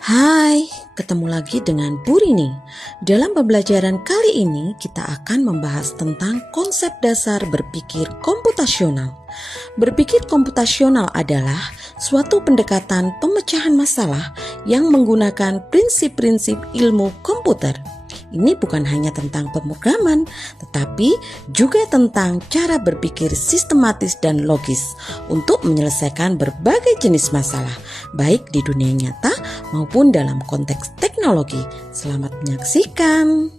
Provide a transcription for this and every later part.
Hai, ketemu lagi dengan Bu Rini. Dalam pembelajaran kali ini kita akan membahas tentang konsep dasar berpikir komputasional. Berpikir komputasional adalah suatu pendekatan pemecahan masalah yang menggunakan prinsip-prinsip ilmu komputer. Ini bukan hanya tentang pemrograman, tetapi juga tentang cara berpikir sistematis dan logis untuk menyelesaikan berbagai jenis masalah, baik di dunia nyata maupun dalam konteks teknologi. Selamat menyaksikan.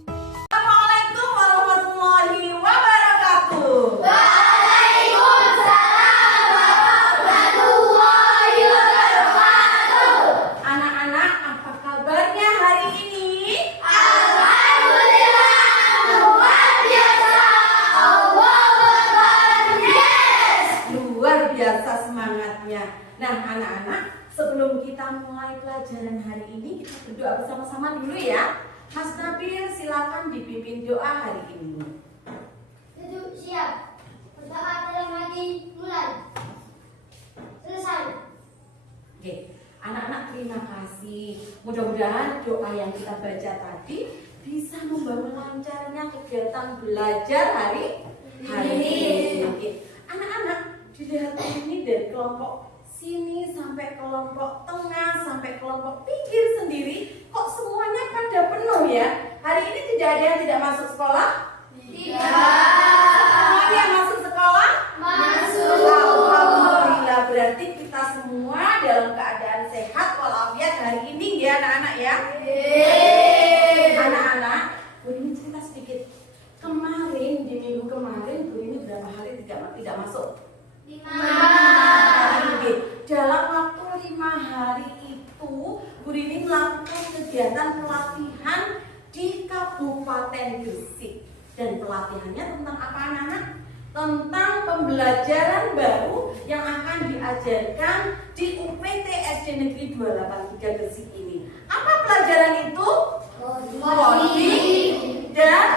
Assalamualaikum warahmatullahi wabarakatuh. Waalaikumsalam warahmatullahi wabarakatuh. Anak-anak, apa kabarnya hari ini? Alhamdulillah, luar biasa. Allahu Akbar. Yes. Luar biasa semangatnya. Nah, anak-anak, sebelum kita mulai pelajaran hari ini, kita berdoa bersama-sama dulu ya. Mas Nabil, silakan dipimpin doa hari ini. Duduk siap. Berdoa dalam hati mulai. Selesai. Oke, anak-anak terima kasih. Mudah-mudahan doa yang kita baca tadi bisa membawa lancarnya kegiatan belajar hari ini. Oke, anak-anak dilihat ini dari kelompok sini sampai kelompok tengah sampai kelompok pinggir sendiri, kok semuanya pada penuh ya? Hari ini tidak ada yang tidak masuk sekolah? Semuanya masuk sekolah? Masuk. Alhamdulillah, berarti kita semua dalam keadaan sehat walafiat hari ini ya anak-anak ya. Anak-anak, Bu ini cerita sedikit. Kemarin di minggu kemarin Bu ini berapa hari tidak masuk? 5 Hari. Dalam waktu 5 hari itu Bu Rini melakukan kegiatan pelatihan di Kabupaten Gresik. Dan pelatihannya tentang apa anak-anak? Tentang pembelajaran baru yang akan diajarkan di UPT SD Negeri 283 Gresik ini. Apa pelajaran itu? Coding dan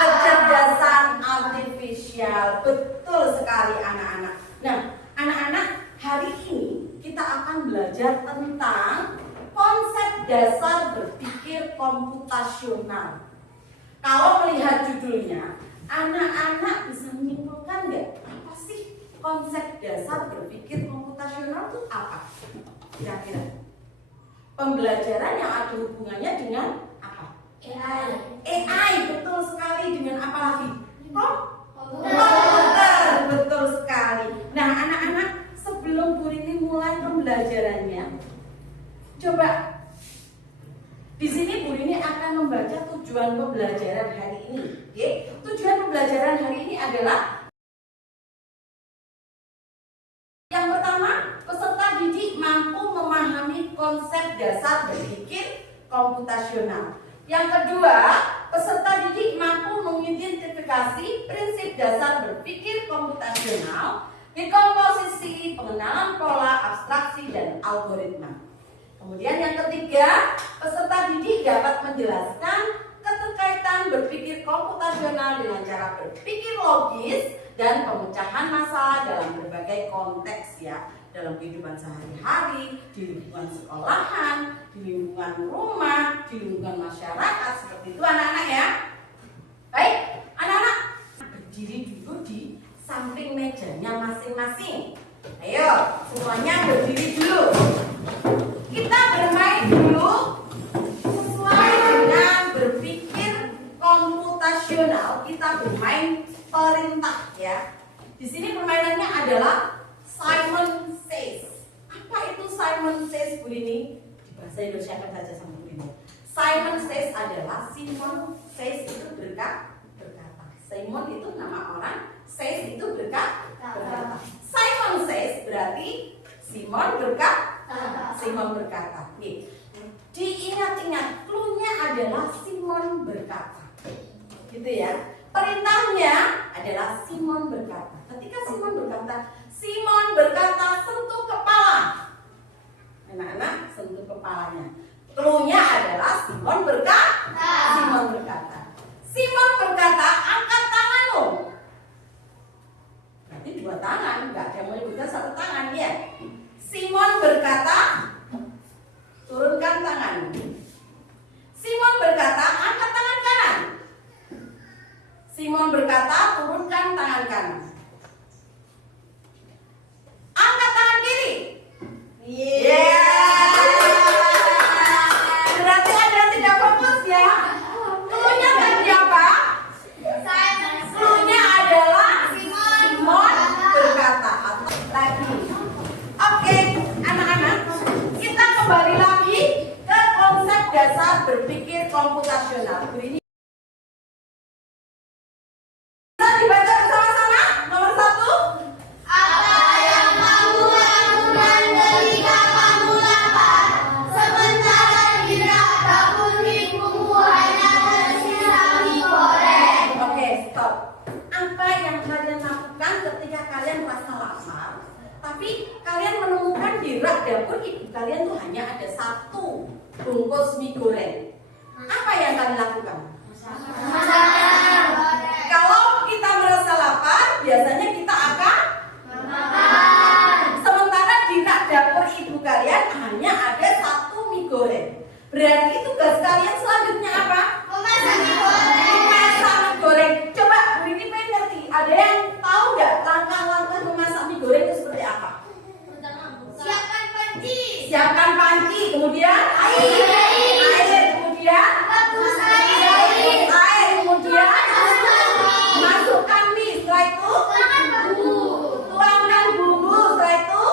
kecerdasan artifisial. Betul sekali anak-anak. Nah, anak-anak, hari ini kita akan belajar tentang konsep dasar berpikir komputasional. Kalau melihat judulnya, anak-anak bisa menyimpulkan nggak apa sih konsep dasar berpikir komputasional itu apa? Kira-kira pembelajaran yang ada hubungannya dengan apa? AI, betul sekali. Dengan apa lagi? Komputer, betul sekali. Nah, anak-anak, sebelum Bu Rini mulai pembelajarannya, coba di sini Bu Rini akan membaca tujuan pembelajaran hari ini. Oke? Tujuan pembelajaran hari ini adalah yang pertama, peserta didik mampu memahami konsep dasar berpikir komputasional. Yang kedua, peserta didik mampu mengidentifikasi prinsip dasar berpikir komputasional, dekomposisi, pengenalan pola, abstraksi, dan algoritma. Kemudian yang ketiga, peserta didik dapat menjelaskan keterkaitan berpikir komputasional dengan cara berpikir logis dan pemecahan masalah dalam berbagai konteks ya, dalam kehidupan sehari-hari, di lingkungan sekolahan, di lingkungan rumah, di lingkungan masyarakat, seperti itu anak-anak ya. Baik, anak-anak berdiri dulu di samping mejanya masing-masing. Ayo, semuanya berdiri dulu. Kita bermain dulu sesuai dengan berpikir komputasional. Kita bermain perintah ya. Di sini permainannya adalah Simon Says. Apa itu Simon Says, Bu Rini? Di bahasa Indonesia kan saja sama Bu Rini. Simon Says adalah Simon Says itu berkata. Simon itu nama orang, Says itu berkata. Simon Says berarti Simon berkata. Simon berkata. Nih, diingat-ingat, clue-nya adalah Simon berkata. Gitu ya. Perintahnya adalah Simon berkata. Ketika Simon berkata, sentuh kepala. Anak-anak, sentuh kepalanya. Clue-nya adalah Simon berkata. Simon berkata. Simon berkata, angkat tanganmu. Berarti 2 tangan, nggak ada yang menyebutkan 1 tangan ya. Simon berkata, turunkan dasar berpikir komputasional. Ini bisa dibaca bersama-sama. Nomor 1. Apa yang kamu lakukan ketika kamu lapar? Sementara di dapur ibumu hanya tersisa mie goreng. Oke, stop. Apa yang kalian lakukan ketika kalian merasa lapar, tapi kalian menemukan di rak dapur ibu kalian tuh hanya ada 1 bungkus mie goreng? Apa yang kalian lakukan? Kalau kita merasa lapar, biasanya kita akan sementara di rak dapur ibu kalian hanya ada 1 mie goreng. Berarti tugas kalian selanjutnya apa? Memasak mie goreng. Memasak mie goreng. Coba Bu ini pengen ngerti. Ada yang tahu nggak langkah-langkah memasak mie goreng itu seperti apa? Siapkan panci. Siapkan panci, kemudian air, kemudian Rebus air. kemudian masukkan mie, setelah itu tuangkan bumbu, setelah itu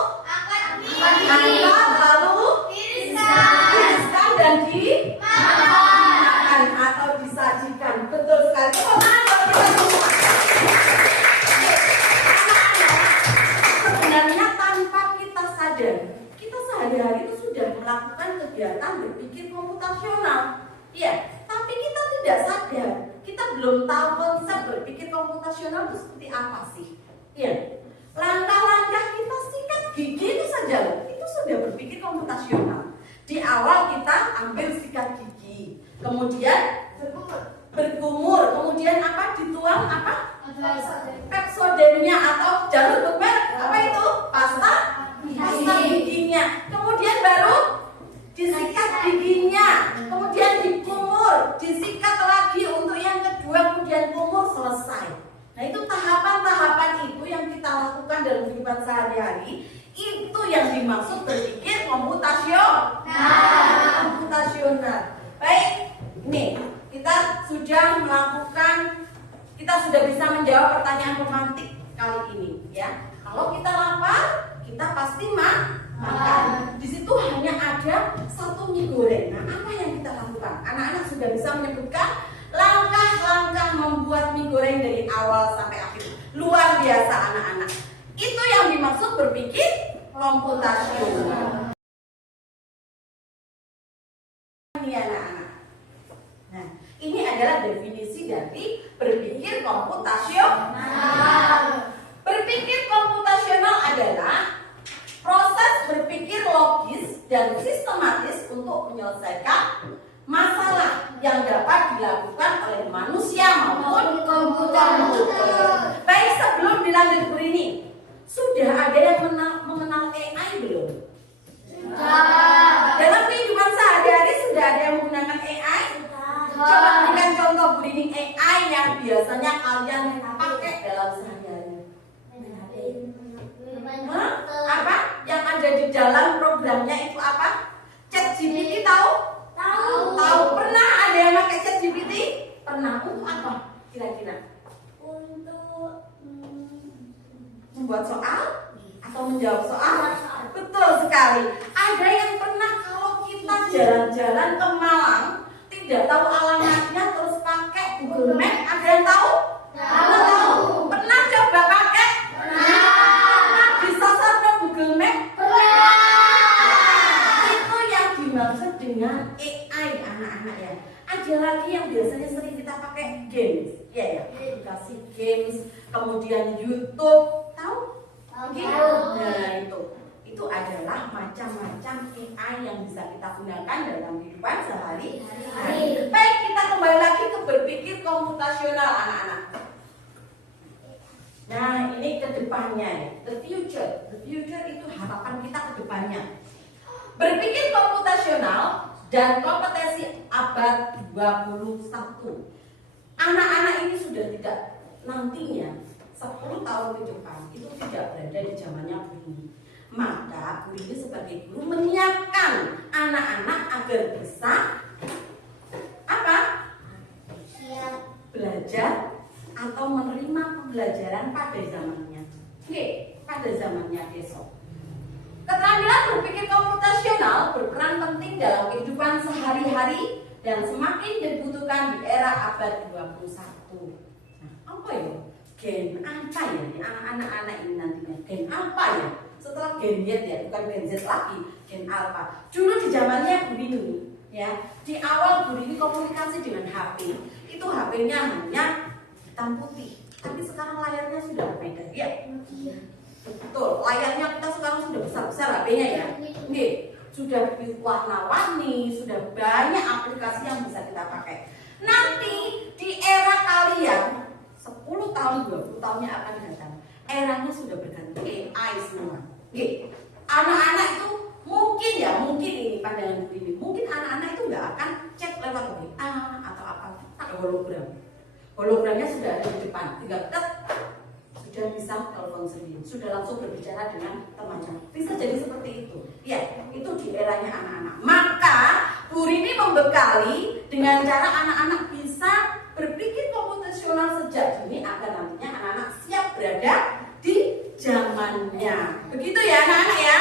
angkat, lalu tiriskan dan dimakan atau disajikan. Betul sekali. Tepuk tangan buat kita semua. Sebenarnya tanpa kita sadar, kita sehari-hari itu sudah melakukan kegiatan berpikir komputasional. Ya, tapi kita tidak sadar. Kita belum tahu konsep berpikir komputasional itu seperti apa sih. Ya, langkah-langkah kita sikat gigi itu saja loh, itu sudah berpikir komputasional. Di awal kita ambil sikat gigi, kemudian berkumur, kemudian apa? Dituang apa? Pepsodentnya atau jangan sebut merek, apa itu? Pasta giginya. Kemudian baru disikat giginya, kemudian dikumur, disikat lagi untuk yang kedua, kemudian kumur, selesai. Nah, itu tahapan-tahapan itu yang kita lakukan dalam kehidupan sehari-hari. Itu yang dimaksud berpikir komputasional. Baik, nih kita sudah melakukan, kita sudah bisa menjawab pertanyaan romantik kali ini, ya. Kalau kita lapar, kita pasti makan. Di situ hanya ada 1 mie goreng. Nah, apa yang kita lakukan? Anak-anak sudah bisa menyebutkan langkah-langkah membuat mie goreng dari awal sampai akhir. Luar biasa anak-anak. Itu yang dimaksud berpikir komputasional. Ini anak-anak. Nah, ini adalah definisi dari berpikir komputasional. Berpikir komputasional adalah proses berpikir logis dan sistematis untuk menyelesaikan masalah yang dapat dilakukan oleh manusia maupun komputer. Baik, sebelum dilanjut Bu ini, sudah ada yang mengenal AI belum? Dalam kehidupan sehari-hari sudah ada yang menggunakan AI? Coba berikan contoh Bu ini AI yang biasanya kalian pakai dalam sehari-hari. Apa? Yang ada di dalam programnya itu apa? ChatGPT tahu? Tahu. Pernah ada yang pakai ChatGPT? Pernah. Untuk apa? Kira-kira? Untuk Membuat soal atau menjawab soal? Betul sekali. Ada yang pernah kalau kita jalan-jalan ke Malang tidak tahu alamatnya terus pakai Google Map? Ada yang tahu? Tahu. Pernah coba pakai? Pernah disasar ke Google Map? Itu yang dimaksud dengan AI anak-anak ya. Ada lagi yang biasanya sering kita pakai games, ya, aplikasi games, kemudian YouTube, tahu? Nah itu adalah macam-macam AI yang bisa kita gunakan dalam kehidupan sehari-hari. Baik, kita kembali lagi ke berpikir komputasional anak-anak. Nah, ini ke depannya ya, the future. The future itu harapan kita ke depannya. Berpikir komputasional dan kompetensi abad 21. Anak-anak ini sudah tidak, nantinya 10 tahun ke depan itu tidak berada di zamannya Bu Rini. Maka Bu Rini sebagai guru menyiapkan anak-anak agar bisa apa? Belajar atau menerima pembelajaran pada zamannya. Oke, pada zamannya besok. Keterampilan berpikir komputasional berperan penting dalam kehidupan sehari-hari dan semakin dibutuhkan di era abad 21. Nah, apa ya? Gen apa ya? Anak-anak ini nantinya gen apa ya? Setelah gen Y ya, bukan gen Z lagi, gen alpha. Dulu di zamannya Bu Rini, ya, di awal Bu Rini komunikasi dengan HP, itu HP-nya hanya hitam putih. Tapi sekarang layarnya sudah beda, ya. Betul, layarnya kita sekarang sudah besar-besar HP-nya ya. Nih, sudah warna-warni, sudah banyak aplikasi yang bisa kita pakai. Nanti di era kalian 10 tahun, 20 tahun yang akan datang, eranya sudah berganti AI semua. Nih, anak-anak itu mungkin ini pandangan ini, mungkin anak-anak itu nggak akan chat lewat WA atau apa, ada hologram. Hologramnya sudah ada di depan, tinggal sudah bisa telepon sendiri, sudah langsung berbicara dengan temannya. Bisa jadi seperti itu. Ya, itu di eranya anak-anak. Maka Bu Rini membekali dengan cara anak-anak bisa berpikir komputasional sejak dini agar nantinya anak-anak siap berada di zamannya. Begitu ya anak-anak ya.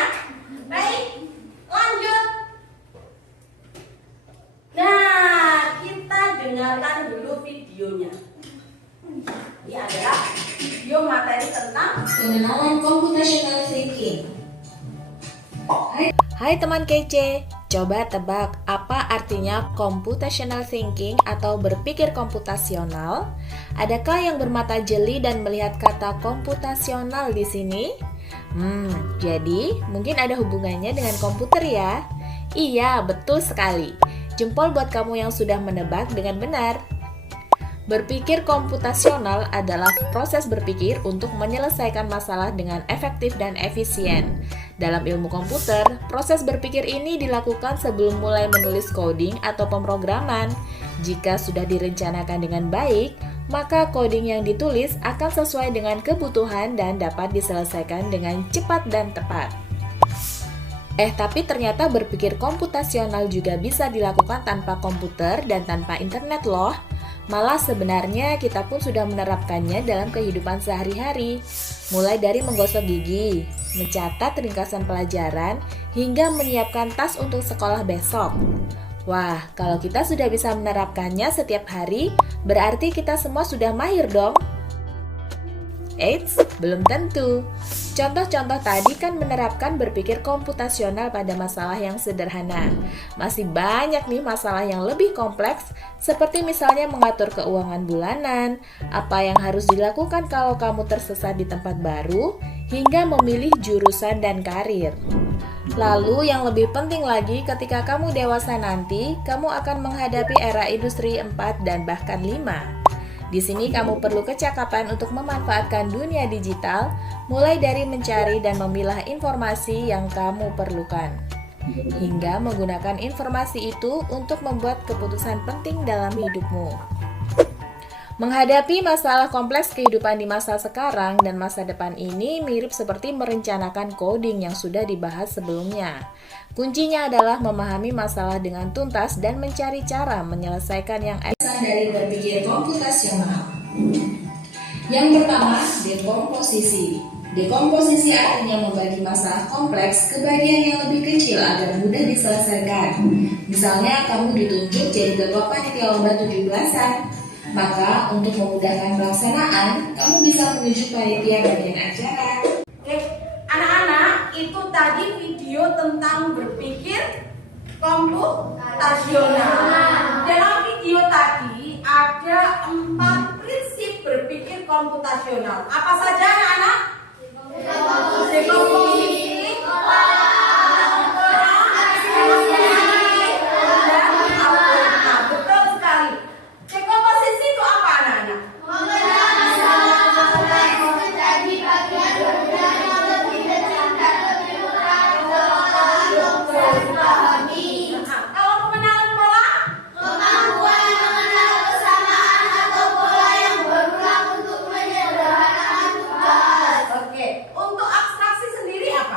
Baik, lanjut. Nah, kita dengarkan dulu videonya. Ini adalah video materi tentang Pengenalan computational thinking. Hai teman kece, coba tebak apa artinya computational thinking atau berpikir komputasional? Adakah yang bermata jeli dan melihat kata komputasional di sini? Jadi mungkin ada hubungannya dengan komputer ya? Iya, betul sekali. Jempol buat kamu yang sudah menebak dengan benar. Berpikir komputasional adalah proses berpikir untuk menyelesaikan masalah dengan efektif dan efisien. Dalam ilmu komputer, proses berpikir ini dilakukan sebelum mulai menulis coding atau pemrograman. Jika sudah direncanakan dengan baik, maka coding yang ditulis akan sesuai dengan kebutuhan dan dapat diselesaikan dengan cepat dan tepat. Tapi ternyata berpikir komputasional juga bisa dilakukan tanpa komputer dan tanpa internet loh. Malah sebenarnya kita pun sudah menerapkannya dalam kehidupan sehari-hari. Mulai dari menggosok gigi, mencatat ringkasan pelajaran, hingga menyiapkan tas untuk sekolah besok. Wah, kalau kita sudah bisa menerapkannya setiap hari, berarti kita semua sudah mahir dong. Eits, belum tentu. Contoh-contoh tadi kan menerapkan berpikir komputasional pada masalah yang sederhana. Masih banyak nih masalah yang lebih kompleks, seperti misalnya mengatur keuangan bulanan, apa yang harus dilakukan kalau kamu tersesat di tempat baru, hingga memilih jurusan dan karir. Lalu yang lebih penting lagi, ketika kamu dewasa nanti, kamu akan menghadapi era industri 4 dan bahkan 5. Di sini kamu perlu kecakapan untuk memanfaatkan dunia digital, mulai dari mencari dan memilah informasi yang kamu perlukan, hingga menggunakan informasi itu untuk membuat keputusan penting dalam hidupmu. Menghadapi masalah kompleks kehidupan di masa sekarang dan masa depan ini mirip seperti merencanakan coding yang sudah dibahas sebelumnya. Kuncinya adalah memahami masalah dengan tuntas dan mencari cara menyelesaikan yang Dari berpikir komputasional. Yang pertama, dekomposisi. Dekomposisi artinya membagi masalah kompleks ke bagian yang lebih kecil agar mudah diselesaikan. Misalnya kamu ditunjuk jadi ketua panitia lomba 17-an. Maka untuk memudahkan pelaksanaan, kamu bisa menunjuk panitia bagian acara. Oke, anak-anak, itu tadi video tentang berpikir komputasional. Dalam video tadi ada 4 prinsip berpikir komputasional. Apa saja anak-anak? Dekomposisi, betul sekali. Dekomposisi itu apa anak-anak? menjadi bagian yang lebih kecil dan lebih mudah untuk dipahami. Kalau pengenalan pola? Kemampuan mengenal kesamaan atau pola yang berulang untuk menyederhanakan tugas. Oke, untuk abstraksi sendiri apa?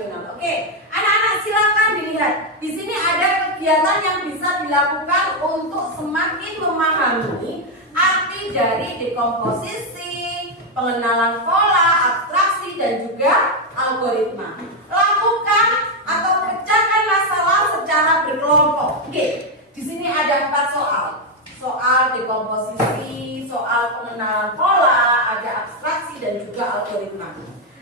komputasional. Oke, anak-anak silakan dilihat. Di sini ada kegiatan yang bisa dilakukan untuk semakin memahami arti dari dekomposisi, pengenalan pola, abstraksi, dan juga algoritma. Lakukan atau pecahkan masalah secara berkelompok. Oke, di sini ada 4 soal. Soal dekomposisi, soal pengenalan pola, ada abstraksi, dan juga algoritma.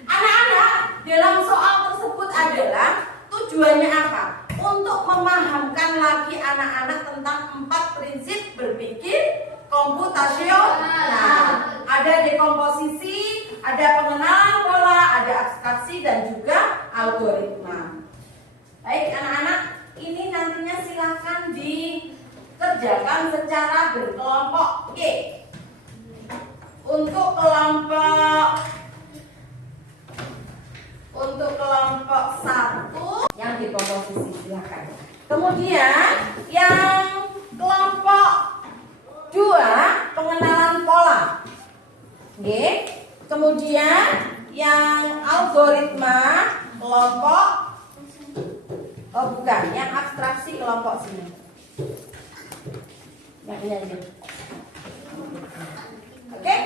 Anak-anak, dalam soal tersebut adalah tujuannya apa? Untuk memahamkan lagi anak-anak tentang 4 prinsip berpikir komputasional. Ada dekomposisi, ada pengenalan pola, ada abstraksi, dan juga algoritma. Baik anak-anak, ini nantinya silakan dikerjakan secara berkelompok. Oke. Untuk kelompok 1 yang dekomposisi silakan. Kemudian yang kelompok 2 pengenalan pola. Oke. Kemudian yang algoritma kelompok yang abstraksi kelompok sini. Yang ini aja. Oke,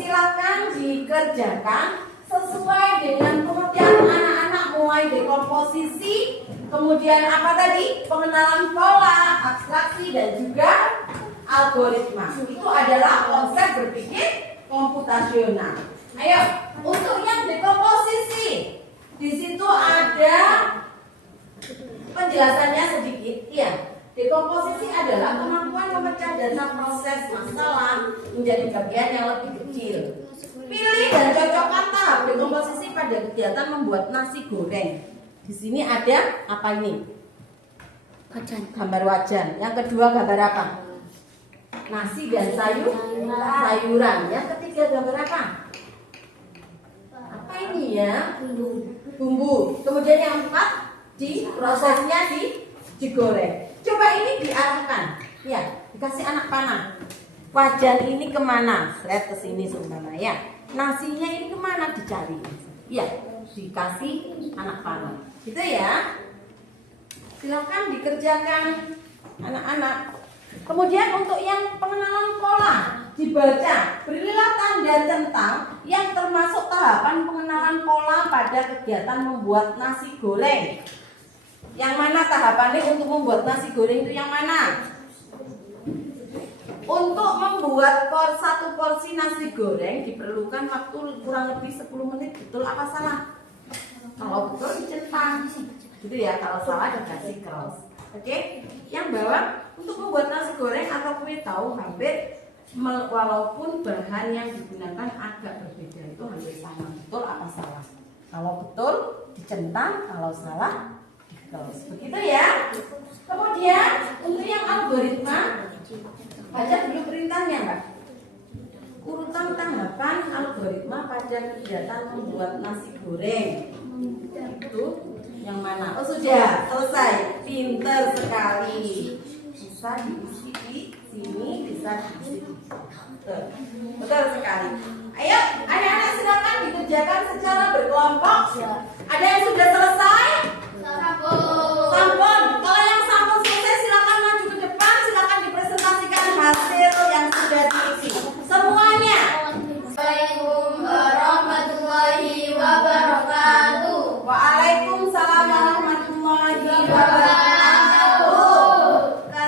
silakan dikerjakan sesuai dengan pengertian anak-anak, mulai dekomposisi, kemudian apa tadi? Pengenalan pola, abstraksi, dan juga algoritma. Itu adalah konsep berpikir komputasional. Ayo, untuk yang dekomposisi, di situ ada penjelasannya sedikit. Ya, dekomposisi adalah kemampuan memecah data proses masalah menjadi bagian yang lebih kecil. Pilih dan cocokkan tahap dekomposisi pada kegiatan membuat nasi goreng. Di sini ada apa ini? Gambar wajan. Yang kedua gambar apa? Nasi dan sayuran. Yang ketiga gambar apa? Apa ini ya? Bumbu. Kemudian yang 4 prosesnya digoreng. Coba ini diarahkan. Ya, dikasih anak panah. Wajan ini kemana? Seret ke sini seumpama ya. Nasinya ini kemana? Dicari. Ya, dikasih anak panah. Gitu ya. Silakan dikerjakan anak-anak. Kemudian untuk yang pengenalan pola dibaca. Berilah tanda centang yang termasuk tahapan pengenalan pola pada kegiatan membuat nasi goreng. Yang mana tahapannya untuk membuat nasi goreng itu yang mana? Untuk membuat satu porsi nasi goreng diperlukan waktu kurang lebih 10 menit. Betul apa salah? Kalau betul dicentang. Gitu ya, kalau salah dikasih cross. Oke? Yang bawah, untuk membuat nasi goreng atau kue tahu hampir walaupun bahan yang digunakan agak berbeda, itu hampir sama. Betul apa salah? Kalau betul dicentang, kalau salah di-cross. Begitu ya. Kemudian untuk yang algoritma, baca dulu perintahnya, Mbak. Urutan tahapan algoritma pada kegiatan membuat nasi goreng. Itu yang mana? Oh sudah selesai. Pinter sekali. Bisa diisi di sini, bisa diisi di sini. Betul sekali. Ayo anak-anak silakan dikerjakan secara berkelompok. Ada yang sudah selesai? Sampun. Kalau yang sampun selesai silakan maju ke depan. Silakan dipresentasikan hasil yang sudah diisi. Semuanya. Assalamualaikum warahmatullahi wabarakatuh. Waalaikumsalam warahmatullahi wabarakatuh.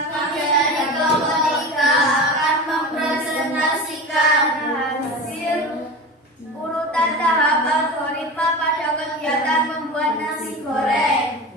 Kami dari kelompok 3 akan mempresentasikan hasil urutan tahap algoritma pada kegiatan membuat nasi goreng.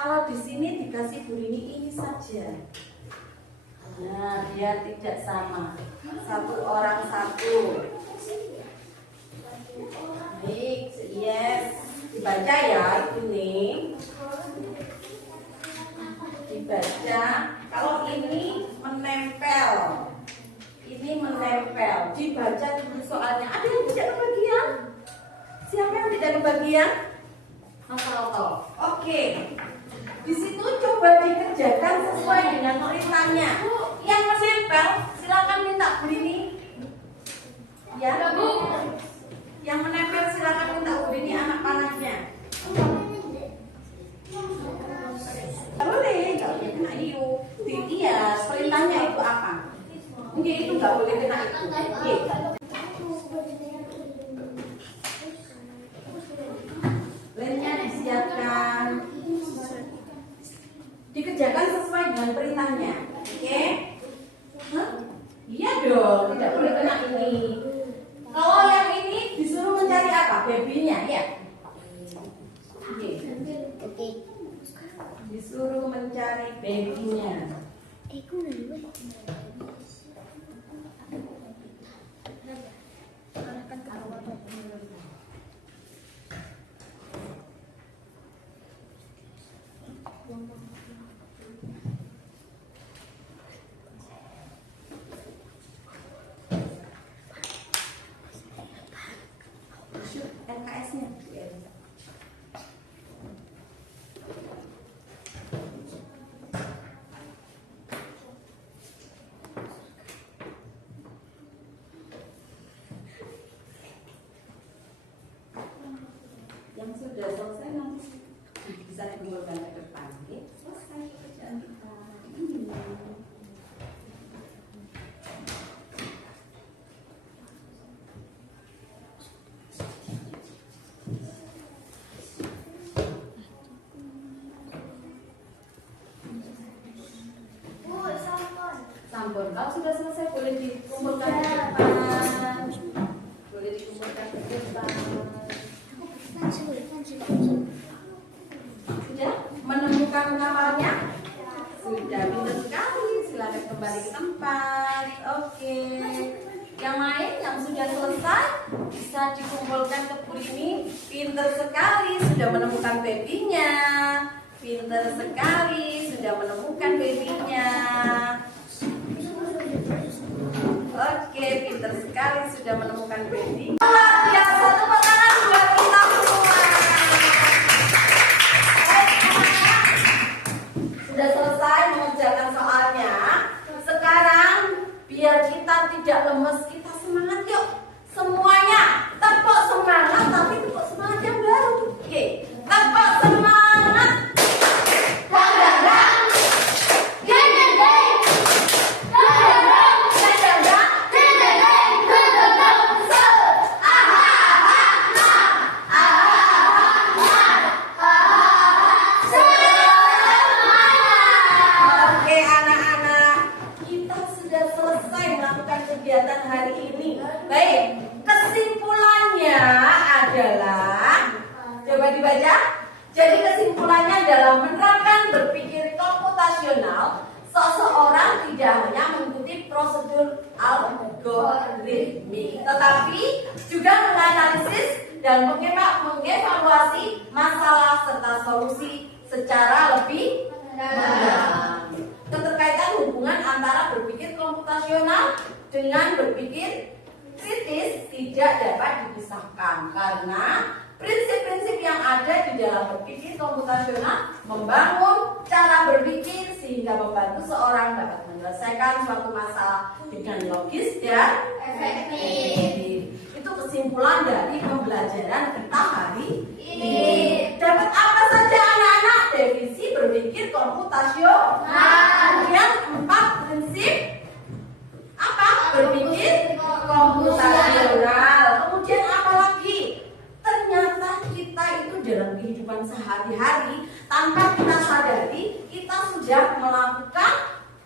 Kalau di sini dikasih Bu Rini ini saja. Nah, biar tidak sama. Satu orang satu. Baik, yes. Dibaca ya ini. Dibaca. Kalau ini menempel. Ini menempel. Dibaca dulu soalnya. Ada yang tidak kebagian? Siapa yang tidak kebagian? Mas Alto. Oke. Di situ coba dikerjakan sesuai dengan tulisannya. Yang menempel, silakan minta Bu Rini. Ya, Bu. Yang menempel silakan minta Bu Rini anak panahnya. Boleh, nggak boleh kena iu. Iya, perintahnya itu apa? Mungkin itu nggak boleh kena itu. Oke. Lemnya disiapkan. Dikerjakan sesuai dengan perintahnya. Oke? Iya dong, tidak boleh kena ini. Kalau yang ini disuruh mencari apa? Babynya, ya? Oke. Disuruh mencari babynya. NKS-nya. Yang sudah selesai nanti bisa dikumpulkan ke depan. Oke? Selesai pekerjaan kita. Sampun, kalau sudah selesai boleh dikumpulkan ke depan. Boleh dikumpulkan ke depan. Sudah menemukan namanya? Sudah, pintar sekali. Silakan kembali ke tempat. Oke. Yang lain yang sudah selesai bisa dikumpulkan ke Bu Rini. Pintar sekali sudah menemukan babynya. Pintar sekali sudah menemukan babynya. Oke, pintar sekali sudah menemukan baby. Luar biasa, tepuk tangan buat kita semua. Sudah selesai mengerjakan soalnya. Sekarang biar kita tidak lemes, kita semangat yuk. Semuanya tepuk semangat, tapi tepuk semangat yang baru. Oke, tepuk semangat. Kegiatan hari ini. Baik, kesimpulannya adalah, coba dibaca. Jadi kesimpulannya adalah menerapkan berpikir komputasional, seseorang tidak hanya mengikuti prosedur algoritmik, tetapi juga menganalisis dan mengevaluasi masalah serta solusi secara lebih mendalam. Keterkaitan hubungan antara berpikir komputasional dengan berpikir kritis tidak dapat dipisahkan karena prinsip-prinsip yang ada di dalam berpikir komputasional membangun cara berpikir sehingga membantu seorang dapat menyelesaikan suatu masalah dengan logis dan efektif. Itu kesimpulan dari pembelajaran kita hari ini. Dapat apa saja anak-anak? Definisi berpikir komputasional. Kemudian 4 prinsip apa? Berpikir komputasional. Kemudian apa lagi? Ternyata kita itu dalam kehidupan sehari-hari tanpa kita sadari kita sudah melakukan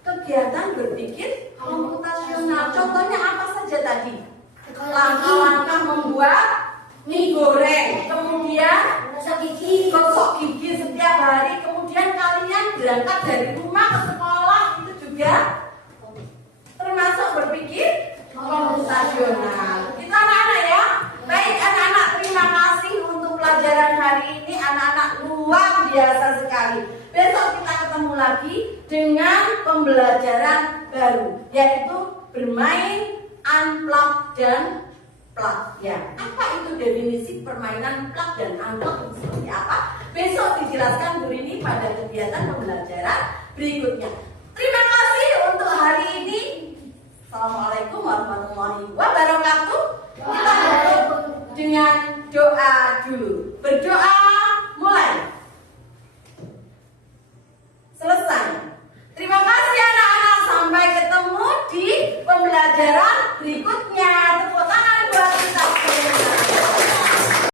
kegiatan berpikir komputasional. Contohnya apa saja tadi? Langkah-langkah membuat mie goreng, kemudian gosok gigi setiap hari, kemudian berangkat dari rumah ke sekolah itu juga termasuk berpikir komputasional. Kita anak-anak ya. Baik anak-anak, terima kasih untuk pelajaran hari ini. Anak-anak luar biasa sekali. Besok kita ketemu lagi dengan pembelajaran baru, yaitu bermain unplug dan plug. Ya, apa itu definisi permainan plug dan unplug itu seperti apa? Besok dijelaskan Bu Rini pada kegiatan pembelajaran berikutnya. Terima kasih untuk hari ini. Assalamualaikum warahmatullahi wabarakatuh. Kita tutup dengan doa dulu.